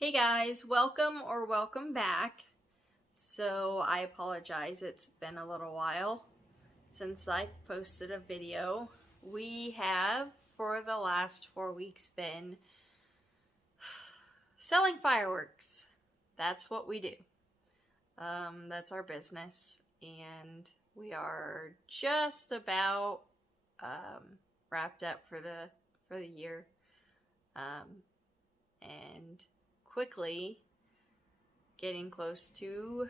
Hey guys, welcome back. So I apologize, it's been a little while since I've posted a video. We have, for the last 4 weeks, been selling fireworks. That's what we do. That's our business, and we are just about wrapped up for the year, and quickly getting close to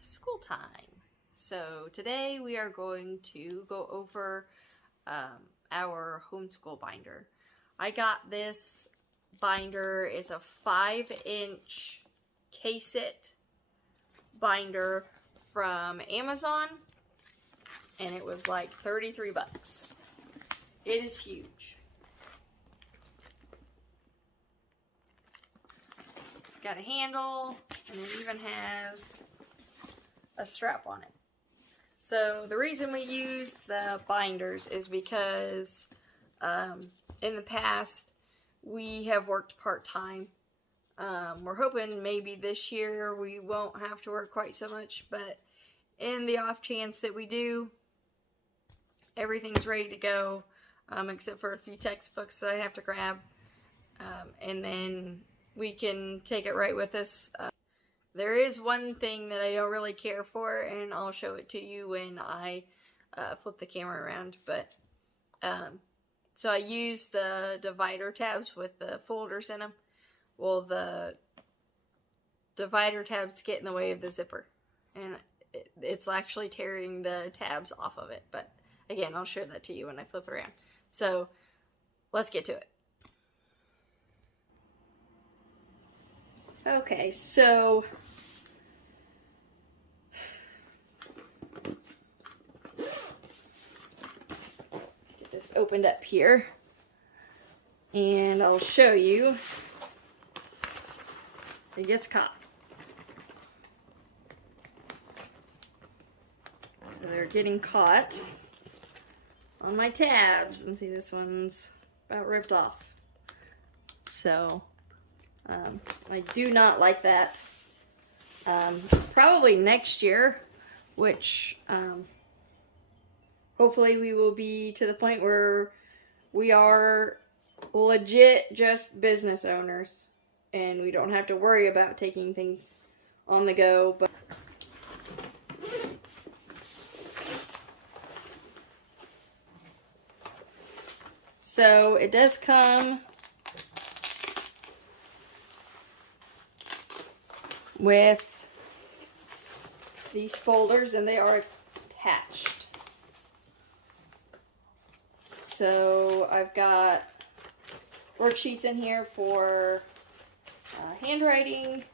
school time. So today we are going to go over our homeschool binder. I got this binder. It's a 5-inch case-it binder from Amazon, and it was like 33 bucks. It is huge. It's got a handle, and it even has a strap on it. So the reason we use the binders is because in the past we have worked part-time. We're hoping maybe this year we won't have to work quite so much, but in the off chance that we do, everything's ready to go, except for a few textbooks that I have to grab, and then we can take it right with us. There is one thing that I don't really care for, and I'll show it to you when I flip the camera around. But so I use the divider tabs with the folders in them. Well, the divider tabs get in the way of the zipper, and it's actually tearing the tabs off of it. But again, I'll show that to you when I flip around. So let's get to it. Okay, so get this opened up here, and I'll show you. It gets caught. So they're getting caught on my tabs, and see, this one's about ripped off. So I do not like that. Probably next year, which hopefully we will be to the point where we are legit just business owners and we don't have to worry about taking things on the go. But so it does come with these folders, and they are attached. So I've got worksheets in here for handwriting,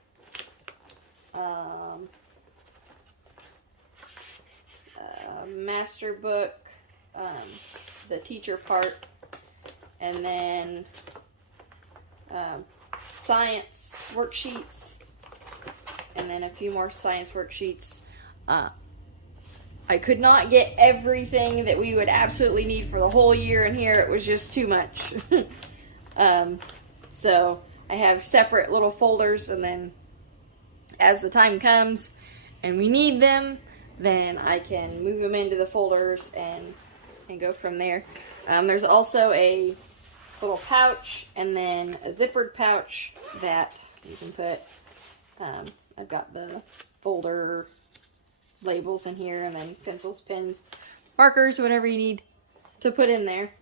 master book, the teacher part, and then science worksheets, and then a few more science worksheets. I could not get everything that we would absolutely need for the whole year in here. It was just too much. So I have separate little folders, and then as the time comes and we need them, then I can move them into the folders and go from there. There's also a little pouch and then a zippered pouch that you can put. I've got the folder labels in here, and then pencils, pens, markers, whatever you need to put in there.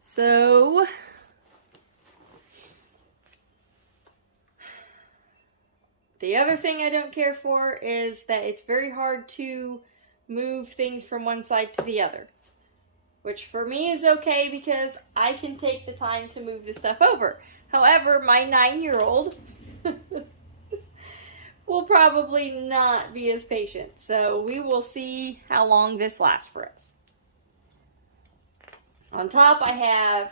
So the other thing I don't care for is that it's very hard to move things from one side to the other. Which for me is okay because I can take the time to move the stuff over. However, my 9-year-old will probably not be as patient. So we will see how long this lasts for us. On top, I have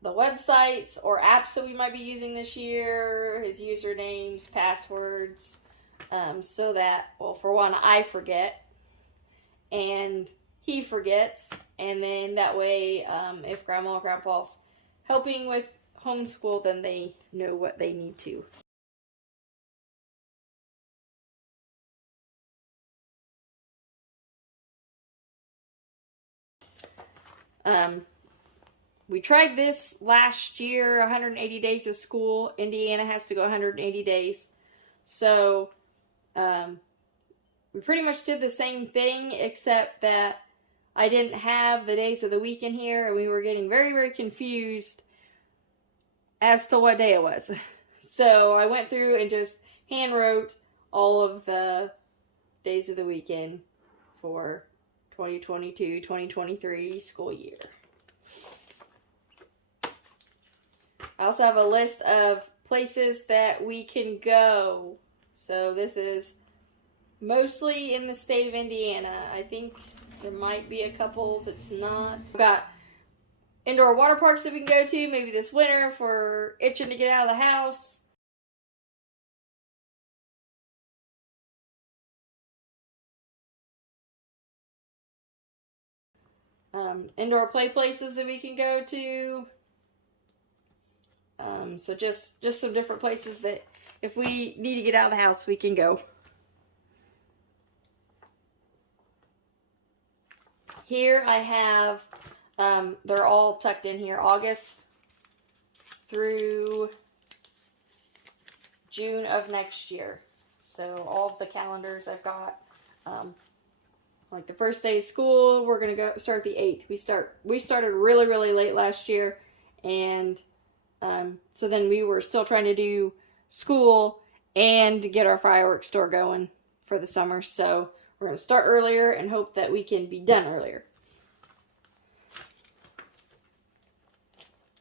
the websites or apps that we might be using this year, his usernames, passwords, so that, well, for one, I forget. And he forgets. And then that way, if Grandma or Grandpa's helping with homeschool, then they know what they need to. We tried this last year, 180 days of school. Indiana has to go 180 days. So, we pretty much did the same thing, except that I didn't have the days of the week in here, and we were getting very, very confused as to what day it was. So I went through and just hand wrote all of the days of the weekend for 2022-2023 school year. I also have a list of places that we can go. So this is mostly in the state of Indiana. I think there might be a couple that's not. We've got indoor water parks that we can go to, maybe this winter if we're itching to get out of the house. Indoor play places that we can go to. So just some different places that if we need to get out of the house, we can go. Here I have, they're all tucked in here, August through June of next year. So all of the calendars I've got, like the first day of school, we're going to start the 8th. We started really, really late last year, and so then we were still trying to do school and get our fireworks store going for the summer. So we're going to start earlier and hope that we can be done earlier.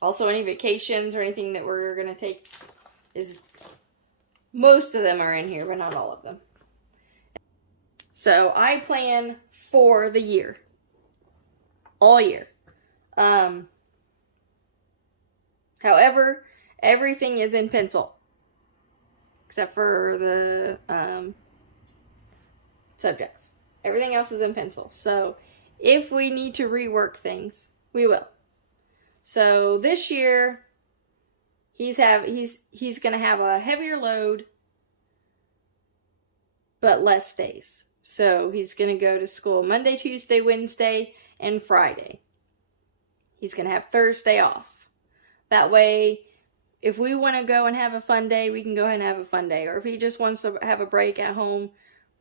Also, any vacations or anything that we're going to take most of them are in here, but not all of them. So I plan for the year. All year. However, everything is in pencil. Except for the subjects. Everything else is in pencil. So if we need to rework things, we will. So this year, he's going to have a heavier load, but less days. So he's going to go to school Monday, Tuesday, Wednesday, and Friday. He's going to have Thursday off. That way, if we want to go and have a fun day, we can go ahead and have a fun day. Or if he just wants to have a break at home,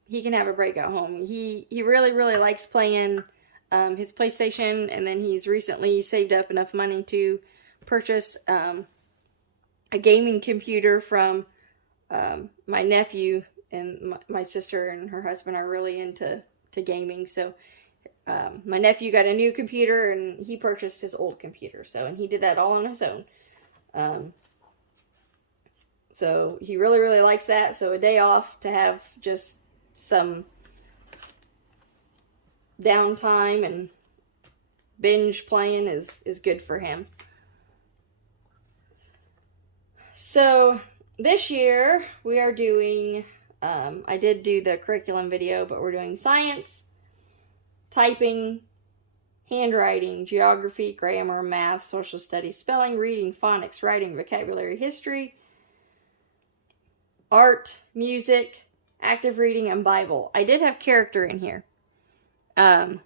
he can have a break at home. He really, really likes playing his PlayStation, and then he's recently saved up enough money to purchase a gaming computer from my nephew, and my sister and her husband are really into gaming. So my nephew got a new computer, and he purchased his old computer. And he did that all on his own. So he really, really likes that. So a day off to have just some downtime and binge playing is good for him. So this year we are doing, I did do the curriculum video, but we're doing science, typing, handwriting, geography, grammar, math, social studies, spelling, reading, phonics, writing, vocabulary, history, art, music, active reading, and Bible. I did have character in here. And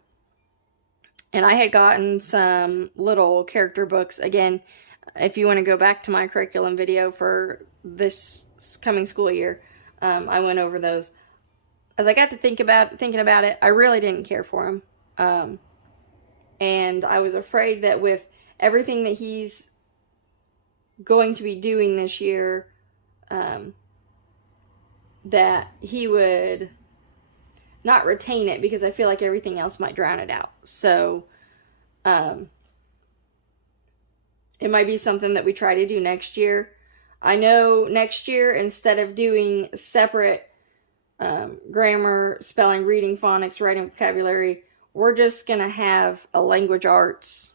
I had gotten some little character books. Again, if you want to go back to my curriculum video for this coming school year, I went over those. As I got to thinking about it, I really didn't care for him. And I was afraid that with everything that he's going to be doing this year, that he would not retain it, because I feel like everything else might drown it out. So, it might be something that we try to do next year. I know next year, instead of doing separate grammar, spelling, reading, phonics, writing, vocabulary, we're just going to have a language arts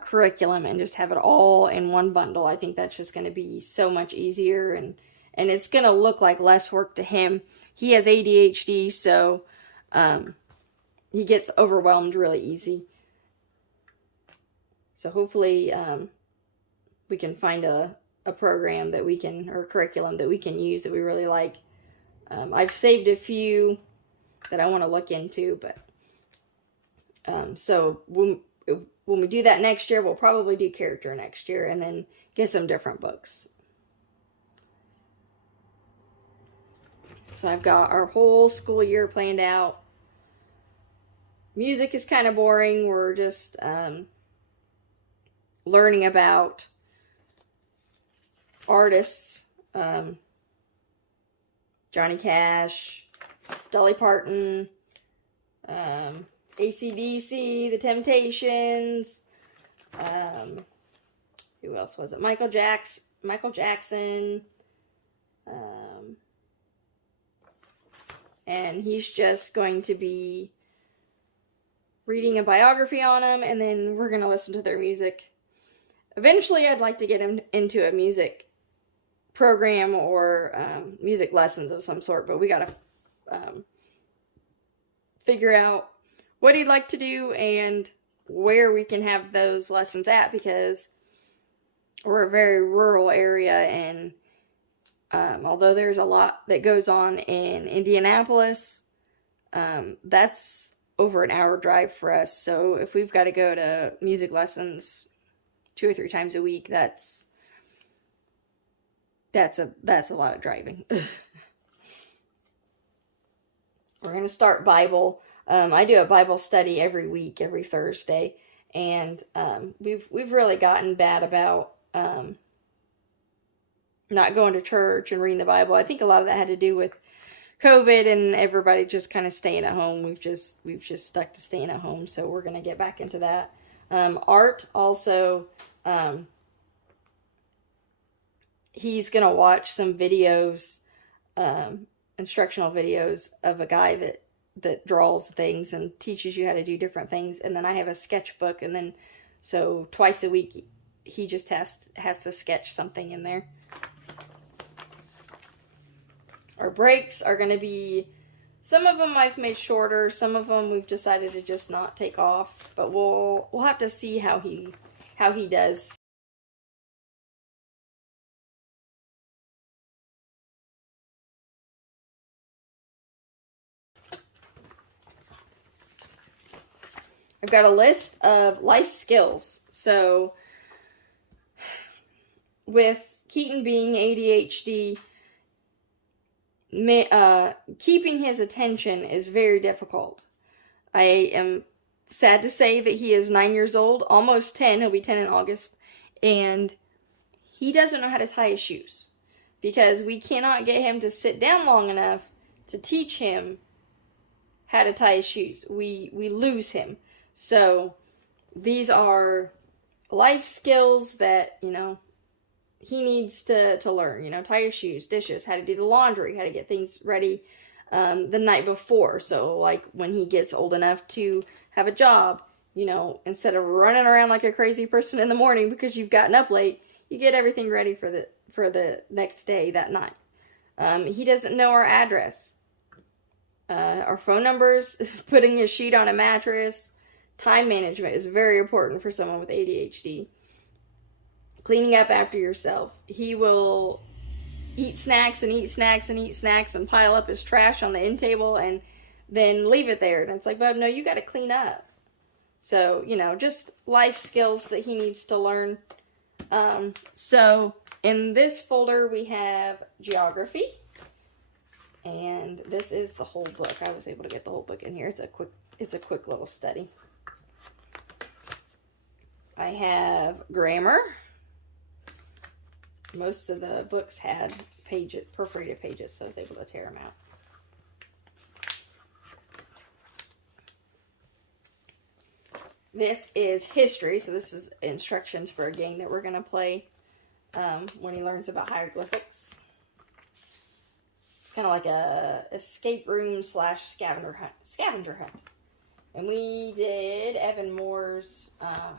curriculum and just have it all in one bundle. I think that's just going to be so much easier, and it's going to look like less work to him. He has ADHD, so he gets overwhelmed really easy. So hopefully we can find a program that we can, or a curriculum that we can use that we really like. I've saved a few that I want to look into, but so when we do that next year, we'll probably do character next year and then get some different books. So I've got our whole school year planned out. Music is kind of boring. We're just learning about artists. Johnny Cash, Dolly Parton, AC/DC, The Temptations, who else was it? Michael Jackson, and he's just going to be reading a biography on them, and then we're going to listen to their music. Eventually, I'd like to get him into a music program or music lessons of some sort, but we got to figure out what he'd like to do and where we can have those lessons at, because we're a very rural area, and although there's a lot that goes on in Indianapolis, that's over an hour drive for us. So if we've got to go to music lessons 2 or 3 times a week, that's a lot of driving. We're going to start Bible. I do a Bible study every week, every Thursday, and we've really gotten bad about not going to church and reading the Bible. I think a lot of that had to do with COVID and everybody just kind of staying at home. We've just stuck to staying at home, so we're going to get back into that. Art also, he's going to watch some videos, instructional videos of a guy that draws things and teaches you how to do different things. And then I have a sketchbook, and then so twice a week he just has to sketch something in there. Our breaks are going to be, some of them I've made shorter, some of them we've decided to just not take off, but we'll have to see how he does. I've got a list of life skills. So with Keaton being ADHD, keeping his attention is very difficult. I am sad to say that he is 9 years old, almost 10. He'll be 10 in August, and he doesn't know how to tie his shoes because we cannot get him to sit down long enough to teach him how to tie his shoes. We lose him. So these are life skills that, he needs to learn, tie your shoes, dishes, how to do the laundry, how to get things ready the night before. So like when he gets old enough to have a job, instead of running around like a crazy person in the morning because you've gotten up late, you get everything ready for the next day, that night. He doesn't know our address, our phone numbers, putting a sheet on a mattress. Time management is very important for someone with ADHD. Cleaning up after yourself. He will eat snacks and eat snacks and eat snacks and pile up his trash on the end table and then leave it there. And it's like, Bub, no, you got to clean up. So, just life skills that he needs to learn. So in this folder, we have geography. And this is the whole book. I was able to get the whole book in here. It's a quick little study. I have grammar. Most of the books had perforated pages, so I was able to tear them out. This is history, so this is instructions for a game that we're going to play when he learns about hieroglyphics. It's kind of like a escape room / scavenger hunt. And we did Evan Moore's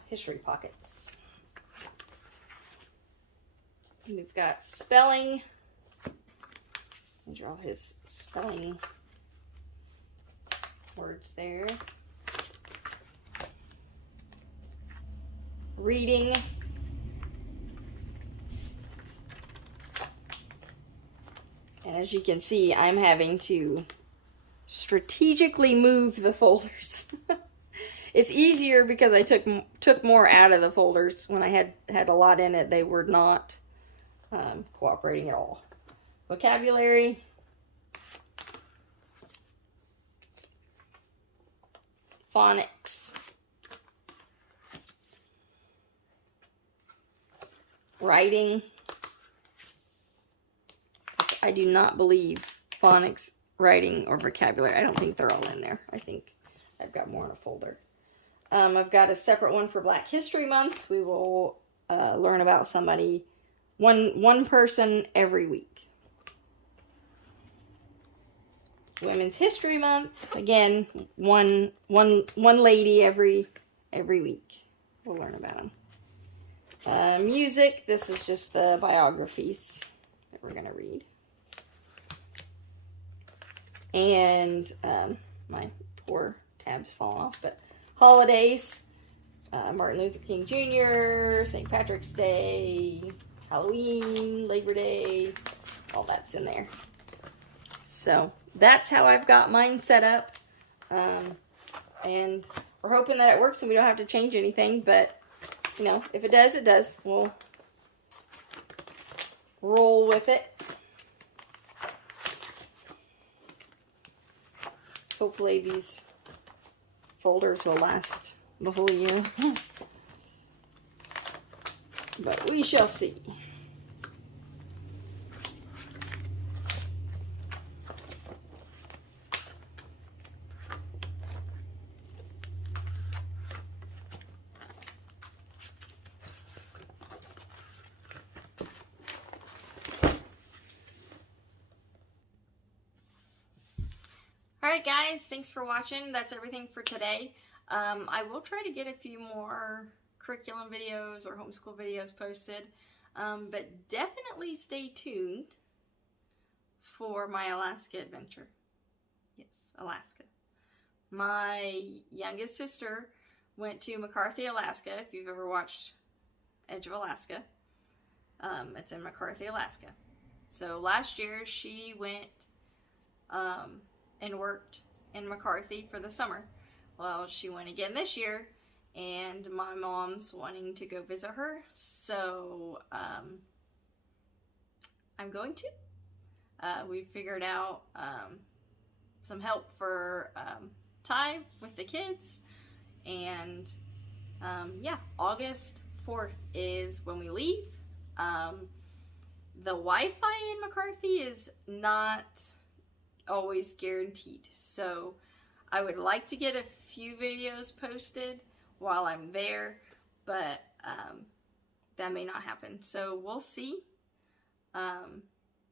history pockets. And we've got spelling. I'll draw his spelling words there. reading. And as you can see, I'm having to strategically move the folders. It's easier because I took more out of the folders. When I had a lot in it, they were not cooperating at all. Vocabulary. Phonics. Writing. I do not believe phonics, writing, or vocabulary. I don't think they're all in there. I think I've got more in a folder. I've got a separate one for Black History Month. We will learn about somebody, one person every week. Women's History Month. Again, one lady every week. We'll learn about them. Music. This is just the biographies that we're gonna read. And my poor tabs fall off, but holidays, Martin Luther King Jr., St. Patrick's Day, Halloween, Labor Day, all that's in there. So that's how I've got mine set up, and we're hoping that it works and we don't have to change anything, but you know, if it does, it does. We'll roll with it. Hopefully these folders will last the whole year. But we shall see. Alright guys, thanks for watching. That's everything for today. I will try to get a few more curriculum videos or homeschool videos posted, but definitely stay tuned for my Alaska adventure. Yes, Alaska. My youngest sister went to McCarthy, Alaska, if you've ever watched Edge of Alaska. It's in McCarthy, Alaska. So last year she went and worked in McCarthy for the summer. Well, she went again this year, and my mom's wanting to go visit her, so I'm going to. We figured out some help for Ty with the kids, and yeah, August 4th is when we leave. The Wi-Fi in McCarthy is not always guaranteed, so I would like to get a few videos posted while I'm there, but that may not happen, so we'll see.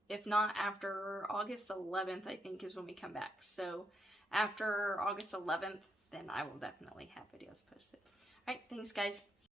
If not, after August 11th, I think, is when we come back. So after August 11th, then I will definitely have videos posted. Alright, thanks guys.